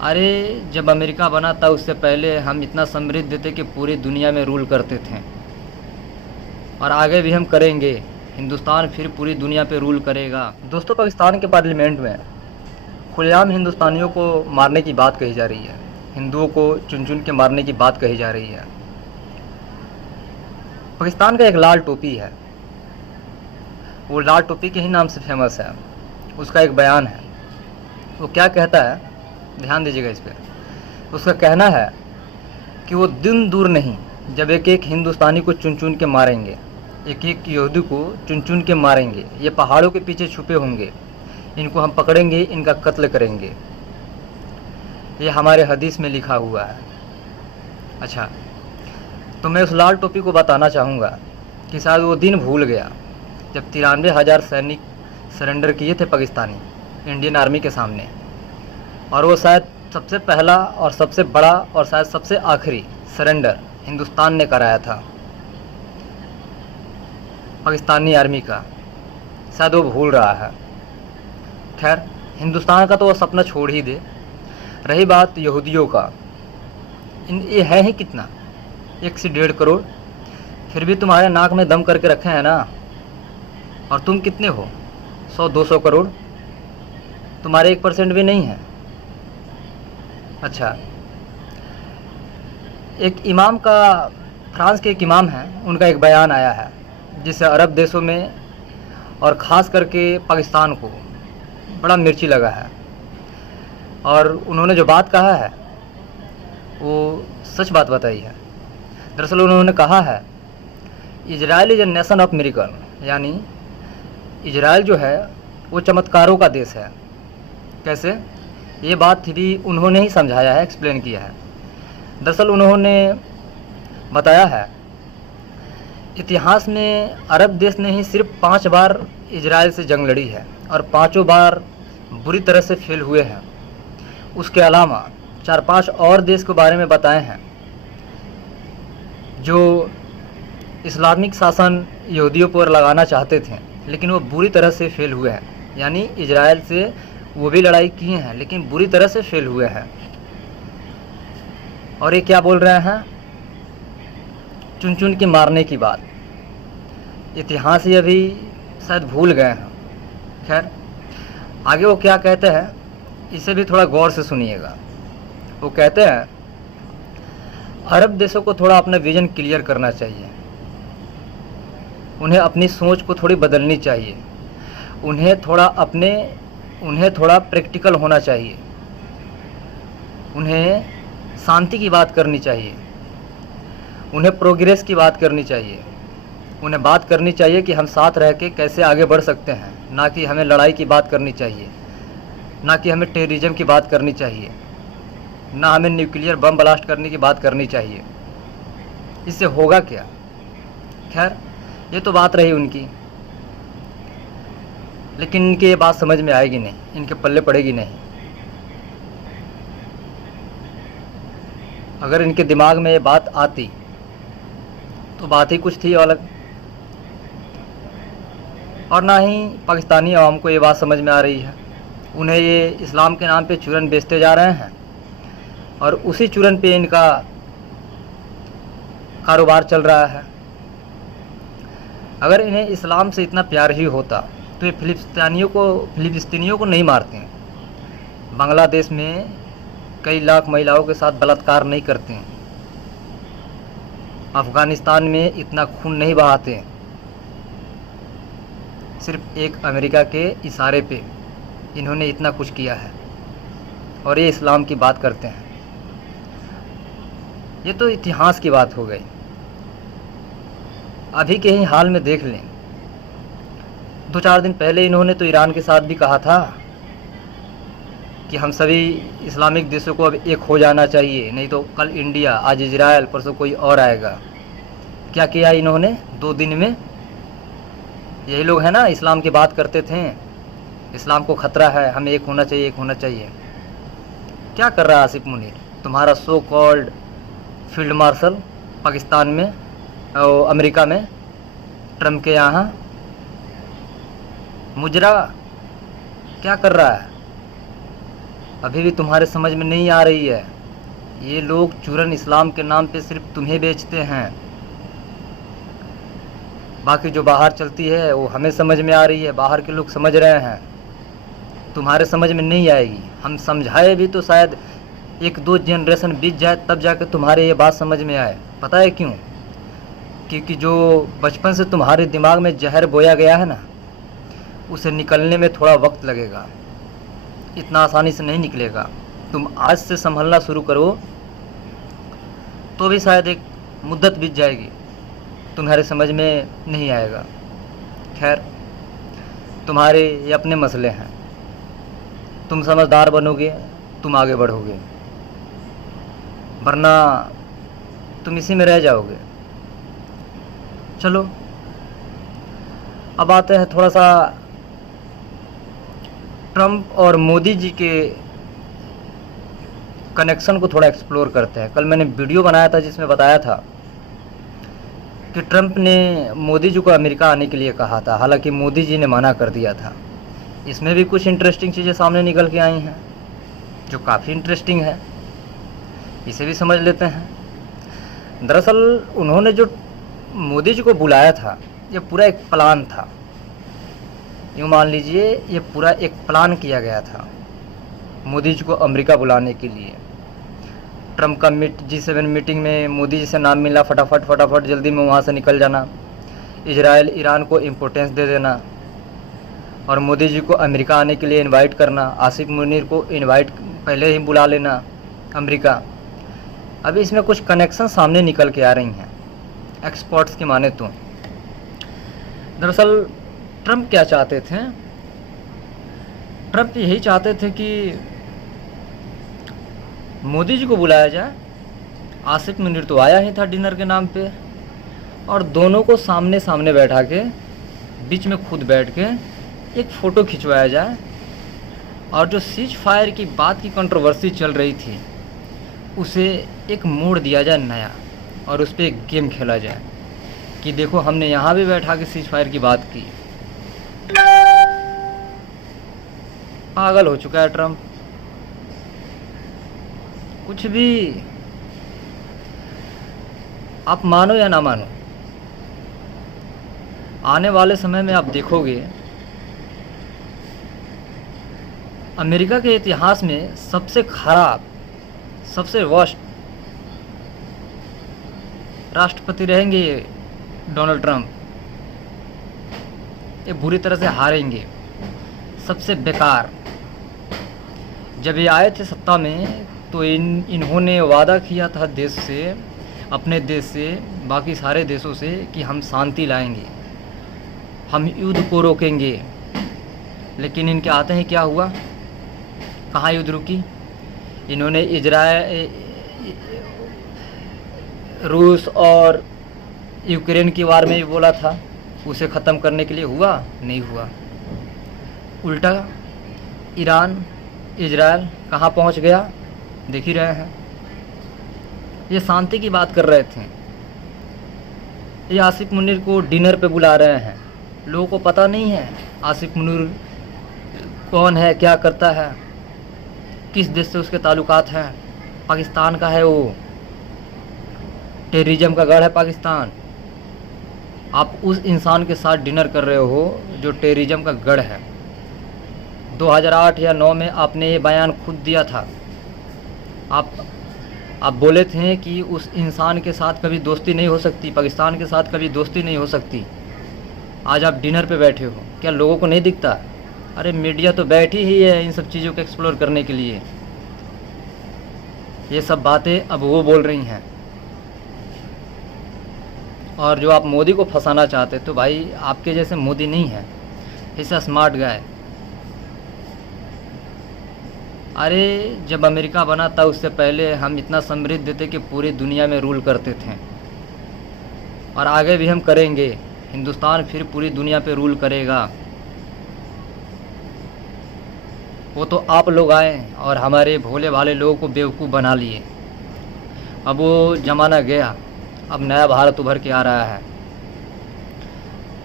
अरे जब अमेरिका बना था उससे पहले हम इतना समृद्ध थे कि पूरी दुनिया में रूल करते थे, और आगे भी हम करेंगे। हिंदुस्तान फिर पूरी दुनिया पे रूल करेगा। दोस्तों, पाकिस्तान के पार्लियामेंट में खुलेआम हिंदुस्तानियों को मारने की बात कही जा रही है, हिंदुओं को चुन चुन के मारने की बात कही जा रही है। पाकिस्तान का एक लाल टोपी है, वो लाल टोपी के ही नाम से फेमस है। उसका एक बयान है, वो क्या कहता है, ध्यान दीजिएगा इस पर। उसका कहना है कि वो दिन दूर नहीं जब एक एक हिंदुस्तानी को चुन चुन के मारेंगे, एक एक यहूदी को चुन चुन के मारेंगे। ये पहाड़ों के पीछे छुपे होंगे, इनको हम पकड़ेंगे, इनका कत्ल करेंगे। ये हमारे हदीस में लिखा हुआ है। अच्छा, तो मैं उस लाल टोपी को बताना चाहूँगा कि शायद वो दिन भूल गया जब 93,000 सैनिक सरेंडर किए थे पाकिस्तानी इंडियन आर्मी के सामने, और वो शायद सबसे पहला और सबसे बड़ा और शायद सबसे आखिरी सरेंडर हिंदुस्तान ने कराया था पाकिस्तानी आर्मी का। शायद वो भूल रहा है। खैर, हिंदुस्तान का तो वो सपना छोड़ ही दे। रही बात यहूदियों का, ये है ही कितना, 1 से 1.5 करोड़। फिर भी तुम्हारे नाक में दम करके रखे हैं ना। और तुम कितने हो, 100-200 करोड़, तुम्हारे 1% भी नहीं है। अच्छा, एक इमाम का, फ्रांस के एक इमाम हैं, उनका एक बयान आया है जिससे अरब देशों में और ख़ास करके पाकिस्तान को बड़ा मिर्ची लगा है। और उन्होंने जो बात कहा है वो सच बात बताई है। दरअसल उन्होंने कहा है, Israel is a nation of miracle, यानी इजराइल जो है वो चमत्कारों का देश है। कैसे, ये बात भी उन्होंने ही समझाया है, एक्सप्लेन किया है। दरअसल उन्होंने बताया है, इतिहास में अरब देश ने ही सिर्फ 5 बार इजराइल से जंग लड़ी है और 5 बार बुरी तरह से फेल हुए हैं। उसके अलावा 4-5 और देश के बारे में बताए हैं जो इस्लामिक शासन यहूदियों पर लगाना चाहते थे, लेकिन वो बुरी तरह से फेल हुए हैं। यानी इजराइल से वो भी लड़ाई किए हैं लेकिन बुरी तरह से फेल हुए हैं। और ये क्या बोल रहे हैं, चुन चुन के मारने की बात। इतिहास ये अभी शायद भूल गए हैं। खैर, आगे वो क्या कहते हैं, इसे भी थोड़ा गौर से सुनिएगा। वो कहते हैं, अरब देशों को थोड़ा अपना विज़न क्लियर करना चाहिए, उन्हें अपनी सोच को थोड़ी बदलनी चाहिए, उन्हें थोड़ा प्रैक्टिकल होना चाहिए, उन्हें शांति की बात करनी चाहिए, उन्हें प्रोग्रेस की बात करनी चाहिए, उन्हें बात करनी चाहिए कि हम साथ रह के कैसे आगे बढ़ सकते हैं, ना कि हमें लड़ाई की बात करनी चाहिए, ना कि हमें टेररिज्म की बात करनी चाहिए, ना हमें न्यूक्लियर बम ब्लास्ट करने की बात करनी चाहिए। इससे होगा क्या। खैर, ये तो बात रही उनकी, लेकिन इनकी ये बात समझ में आएगी नहीं, इनके पल्ले पड़ेगी नहीं। अगर इनके दिमाग में ये बात आती तो बात ही कुछ थी अलग। और ना ही पाकिस्तानी आवाम को ये बात समझ में आ रही है। उन्हें ये इस्लाम के नाम पे चूरन बेचते जा रहे हैं और उसी चूरन पे इनका कारोबार चल रहा है। अगर इन्हें इस्लाम से इतना प्यार ही होता तो ये फिलिस्तीनियों को नहीं मारते हैं, बांग्लादेश में कई लाख महिलाओं के साथ बलात्कार नहीं करते हैं, अफ़गानिस्तान में इतना खून नहीं बहाते हैं। सिर्फ एक अमेरिका के इशारे पे इन्होंने इतना कुछ किया है और ये इस्लाम की बात करते हैं। ये तो इतिहास की बात हो गई। अभी के ही हाल में देख लें, 2-4 दिन पहले इन्होंने तो ईरान के साथ भी कहा था कि हम सभी इस्लामिक देशों को अब एक हो जाना चाहिए, नहीं तो कल इंडिया, आज इजराइल, परसों कोई और आएगा। क्या किया इन्होंने 2 दिन में। यही लोग हैं ना इस्लाम की बात करते थे, इस्लाम को ख़तरा है, हमें एक होना चाहिए, एक होना चाहिए। क्या कर रहा है आसिफ मुनीर, तुम्हारा so called field marshal Pakistan में और अमेरिका में, ट्रम्प के यहाँ मुजरा क्या कर रहा है। अभी भी तुम्हारे समझ में नहीं आ रही है। ये लोग चूरन इस्लाम के नाम पे सिर्फ तुम्हें बेचते हैं। बाकी जो बाहर चलती है वो हमें समझ में आ रही है, बाहर के लोग समझ रहे हैं, तुम्हारे समझ में नहीं आएगी। हम समझाए भी तो शायद 1-2 जनरेशन बीत जाए तब जाकर तुम्हारे ये बात समझ में आए। पता है क्यों? क्योंकि जो बचपन से तुम्हारे दिमाग में जहर बोया गया है ना, उसे निकलने में थोड़ा वक्त लगेगा, इतना आसानी से नहीं निकलेगा। तुम आज से संभलना शुरू करो तो भी शायद एक मुद्दत बीत जाएगी, तुम्हारे समझ में नहीं आएगा। खैर, तुम्हारे ये अपने मसले हैं। तुम समझदार बनोगे, तुम आगे बढ़ोगे, वरना तुम इसी में रह जाओगे। चलो, अब आते हैं थोड़ा सा ट्रंप और मोदी जी के कनेक्शन को थोड़ा एक्सप्लोर करते हैं। कल मैंने वीडियो बनाया था जिसमें बताया था कि ट्रंप ने मोदी जी को अमेरिका आने के लिए कहा था, हालांकि मोदी जी ने मना कर दिया था। इसमें भी कुछ इंटरेस्टिंग चीज़ें सामने निकल के आई हैं जो काफ़ी इंटरेस्टिंग है, इसे भी समझ लेते हैं। दरअसल उन्होंने जो मोदी जी को बुलाया था, ये पूरा एक प्लान था। यूँ मान लीजिए ये पूरा एक प्लान किया गया था मोदी जी को अमेरिका बुलाने के लिए। ट्रंप का G7 मीटिंग में मोदी जी से नाम मिला, फटाफट जल्दी में वहाँ से निकल जाना, इजराइल ईरान को इम्पोर्टेंस दे देना और मोदी जी को अमेरिका आने के लिए इनवाइट करना। आसिफ मुनीर को इनवाइट पहले ही बुला लेना अमेरिका। अभी इसमें कुछ कनेक्शन सामने निकल के आ रही हैं एक्सपर्ट्स की माने तो। दरअसल ट्रंप क्या चाहते थे? ट्रंप यही चाहते थे कि मोदी जी को बुलाया जाए। आसिफ मुनीर तो आया ही था डिनर के नाम पे, और दोनों को सामने सामने बैठा के बीच में खुद बैठ के एक फ़ोटो खिंचवाया जाए, और जो सीज फायर की बात की कंट्रोवर्सी चल रही थी उसे एक मोड़ दिया जाए नया, और उस पर एक गेम खेला जाए कि देखो हमने यहाँ भी बैठा के सीज फायर की बात की। पागल हो चुका है ट्रंप, कुछ भी आप मानो या ना मानो, आने वाले समय में आप देखोगे अमेरिका के इतिहास में सबसे खराब, सबसे वर्स्ट राष्ट्रपति रहेंगे ये डोनाल्ड ट्रंप। ये बुरी तरह से हारेंगे, सबसे बेकार। जब ये आए थे सत्ता में तो इन्होंने वादा किया था देश से, अपने देश से, बाकी सारे देशों से कि हम शांति लाएंगे, हम युद्ध को रोकेंगे। लेकिन इनके आते ही क्या हुआ? कहाँ युद्ध रुकी? इन्होंने रूस और यूक्रेन की वार में भी बोला था, उसे ख़त्म करने के लिए हुआ? नहीं हुआ। उल्टा ईरान, इजराइल कहाँ पहुँच गया? देख ही रहे हैं। ये शांति की बात कर रहे थे, ये आसिफ मुनीर को डिनर पे बुला रहे हैं। लोगों को पता नहीं है आसिफ मुनीर कौन है, क्या करता है, किस देश से उसके ताल्लुकात हैं। पाकिस्तान का है वो, टेररिज्म का गढ़ है पाकिस्तान। आप उस इंसान के साथ डिनर कर रहे हो जो टेररिज्म का गढ़ है। 2008 या 9 में आपने ये बयान खुद दिया था। आप बोले थे कि उस इंसान के साथ कभी दोस्ती नहीं हो सकती, पाकिस्तान के साथ कभी दोस्ती नहीं हो सकती। आज आप डिनर पे बैठे हो, क्या लोगों को नहीं दिखता? अरे मीडिया तो बैठी ही है इन सब चीज़ों को एक्सप्लोर करने के लिए। ये सब बातें अब वो बोल रही हैं। और जो आप मोदी को फंसाना चाहते तो भाई आपके जैसे मोदी नहीं है, ऐसा स्मार्ट गाय। अरे जब अमेरिका बना था उससे पहले हम इतना समृद्ध थे कि पूरी दुनिया में रूल करते थे, और आगे भी हम करेंगे। हिंदुस्तान फिर पूरी दुनिया पे रूल करेगा। वो तो आप लोग आए और हमारे भोले भाले लोगों को बेवकूफ़ बना लिए। अब वो ज़माना गया, अब नया भारत उभर के आ रहा है।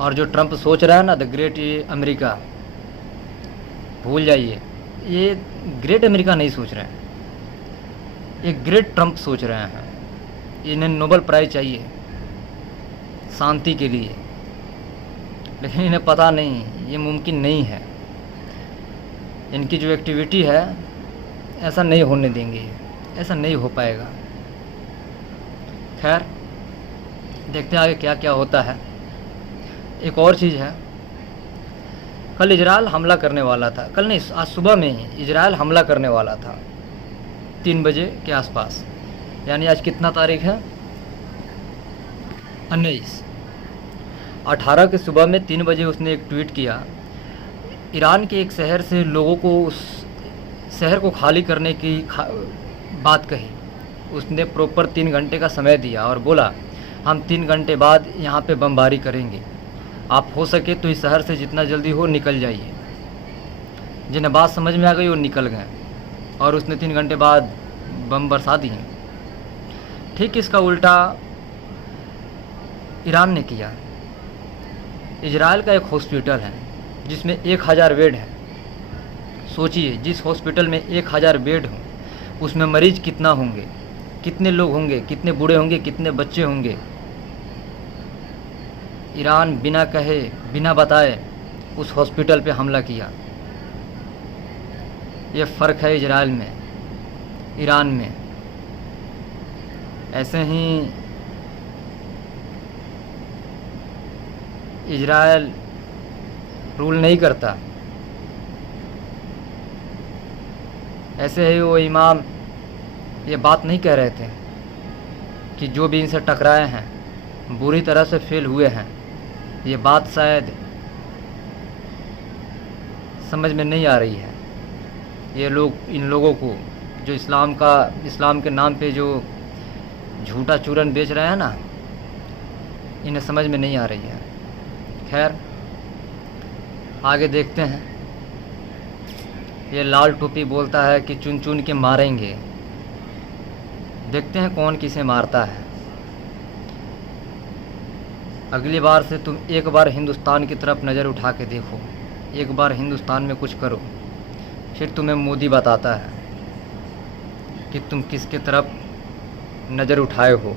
और जो ट्रंप सोच रहा है ना, द ग्रेट अमेरिका, भूल जाइए। ये ग्रेट अमेरिका नहीं सोच रहे हैं, एक ग्रेट ट्रंप सोच रहे हैं। इन्हें नोबेल प्राइज़ चाहिए शांति के लिए, लेकिन इन्हें पता नहीं ये मुमकिन नहीं है। इनकी जो एक्टिविटी है ऐसा नहीं होने देंगे, ऐसा नहीं हो पाएगा। खैर देखते हैं आगे क्या क्या होता है। एक और चीज़ है, कल इजराइल हमला करने वाला था, कल नहीं आज सुबह में ही इजराइल हमला करने वाला था 3 बजे के आसपास। यानी आज कितना तारीख है? 19। 18 के सुबह में 3 बजे उसने एक ट्वीट किया, ईरान के एक शहर से लोगों को उस शहर को खाली करने की बात कही। उसने प्रॉपर 3 घंटे का समय दिया और बोला हम 3 घंटे बाद यहाँ पे बमबारी करेंगे, आप हो सके तो इस शहर से जितना जल्दी हो निकल जाइए। जिन्हें बात समझ में आ गई वो निकल गए और उसने 3 घंटे बाद बम बरसा दिए। ठीक इसका उल्टा ईरान ने किया। इजराइल का एक हॉस्पिटल है जिसमें 1000 बेड है। सोचिए जिस हॉस्पिटल में 1000 बेड हो उसमें मरीज कितना होंगे, कितने लोग होंगे, कितने बूढ़े होंगे, कितने बच्चे होंगे। ईरान बिना कहे बिना बताए उस हॉस्पिटल पे हमला किया। ये फ़र्क है इजराइल में ईरान में। ऐसे ही इजराइल रूल नहीं करता। ऐसे ही वो इमाम ये बात नहीं कह रहे थे कि जो भी इनसे टकराए हैं बुरी तरह से फेल हुए हैं। ये बात शायद समझ में नहीं आ रही है। ये लोग इन लोगों को जो इस्लाम के नाम पे जो झूठा चूरन बेच रहे हैं ना, इन्हें समझ में नहीं आ रही है। खैर आगे देखते हैं। ये लाल टोपी बोलता है कि चुन चुन के मारेंगे। देखते हैं कौन किसे मारता है। अगली बार से तुम एक बार हिंदुस्तान की तरफ नज़र उठा के देखो, एक बार हिंदुस्तान में कुछ करो, फिर तुम्हें मोदी बताता है कि तुम किसके तरफ नज़र उठाए हो।